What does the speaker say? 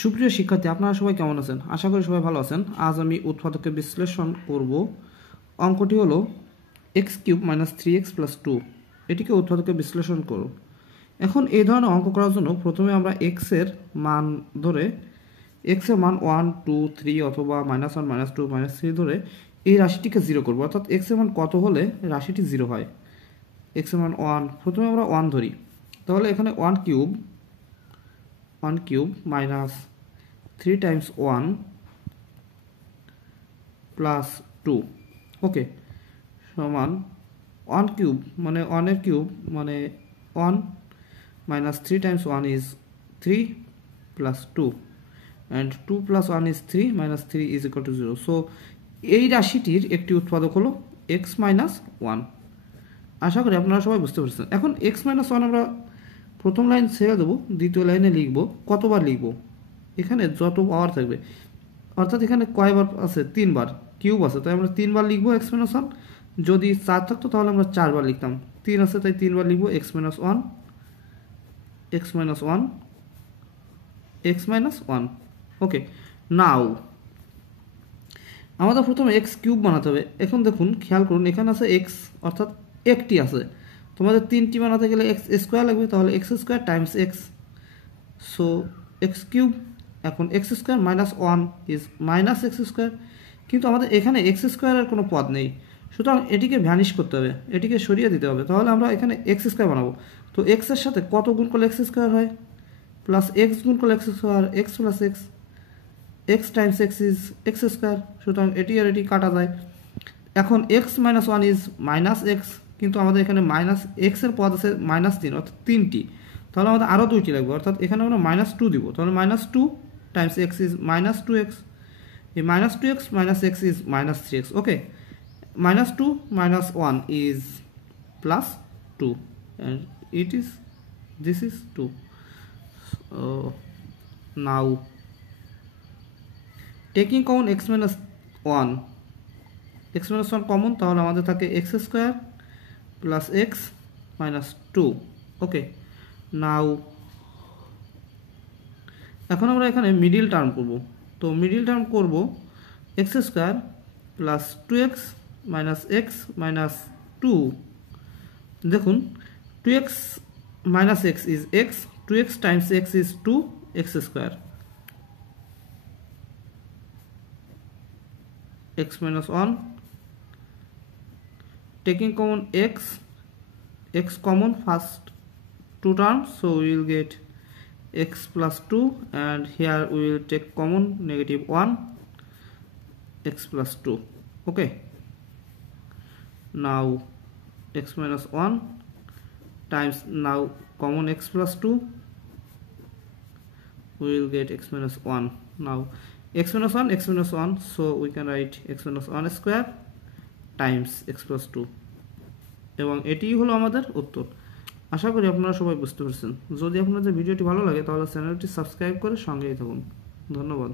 সুপ্রিয় শিক্ষার্থী, আপনারা সবাই কেমন আছেন? আশা করি সবাই ভালো আছেন। আজ আমি উৎপাদকে বিশ্লেষণ করব। অঙ্কটি হলো x³ - 3x+2। এটিকে উৎপাদকে বিশ্লেষণ করো। এখন এই ধরনের অঙ্ক করার জন্য প্রথমে আমরা এর মান ধরে এর মান 1, 2, 3 অথবা -1, -2, -3 ধরে এই রাশিটিকে 0 করব। অর্থাৎ এর মান কত হলে রাশিটি 0 হয়? এর মান 1, প্রথমে আমরা 1 ধরি। তাহলে এখানে 1³ minus 3 times 1 plus 2, ওকে, সমান 1³ মানে 1 এর কিউব মানে 1 minus 3 times 1 is 3 plus 2 and 2 plus 1 is 3 minus 3 is equal to 0. So এই রাশিটির একটি উৎপাদক হলো x minus 1। আশা করি আপনারা সবাই বুঝতে পারছেন। এখন x minus 1 আমরা প্রথম লাইন ছেড়ে দেবো, দ্বিতীয় লাইনে লিখব। কতবার লিখব? এখানে যত পাওয়ার থাকবে, অর্থাৎ এখানে কয়বার আছে? 3 বার, কিউব আছে, তাই আমরা 3 বার লিখবো x minus 1। যদি 4 থাকতো তাহলে আমরা 4 বার লিখতাম। 3 আছে তাই 3 বার লিখবো x minus 1, x minus 1, x minus 1। ওকে, নাও আমাদের প্রথমে x³ বানাতে হবে। এখন দেখুন, খেয়াল করুন, এখানে আছে x, অর্থাৎ একটি আছে। তোমাদের 3টি বানাতে গেলে x স্কোয়ার লাগবে, তাহলে x square Times x। So x³ এখন x square minus 1 is minus x square, কিন্তু আমাদের এখানে x স্কোয়ারের কোনো পদ নেই, সুতরাং এটিকে ভ্যানিশ করতে হবে, এটিকে সরিয়ে দিতে হবে। তাহলে আমরা এখানে x স্কোয়ার বানাবো। তো x এর সাথে কত গুণ করলে x স্কোয়ার হয়? প্লাস x গুণ করলে x square, x plus x, x Times x is x square, সুতরাং এটি আর এটি কাটা যায়। এখন x minus 1 is minus x, কিন্তু আমাদের এখানে মাইনাস x এর পদ আছে -3, অর্থাৎ 3টি, তাহলে আমাদের আরও 2টি লাগবে, অর্থাৎ এখানে আমরা -2 দিব। তাহলে -2 টাইমস x ইজ -2x, এই -2x minus x is -3x, okay, -2 minus 1 is +2 and it is, this is 2. Now taking common x minus 1, x minus 1 common, তাহলে আমাদের থাকে x square plus x minus 2। ওকে, নাও এখন আমরা এখানে মিডিল টার্ম করব। তো middle term করব x square plus 2x minus x minus 2। দেখুন, 2x minus x is x, 2x Times x is 2x square, x minus 1, taking common x common first two terms, so we will get x plus 2 and here we will take common -1, x plus 2. Okay, now x minus 1 times, now common x plus 2, we will get x minus 1. Now x minus 1, so we can write x minus 1 square times x plus 2, এবং এটিই হলো আমাদের উত্তর। আশা করি আপনারা সবাই বুঝতে পারছেন। যদি আপনাদের ভিডিওটি ভালো লাগে তাহলে চ্যানেলটি সাবস্ক্রাইব করে সঙ্গেই থাকুন। ধন্যবাদ।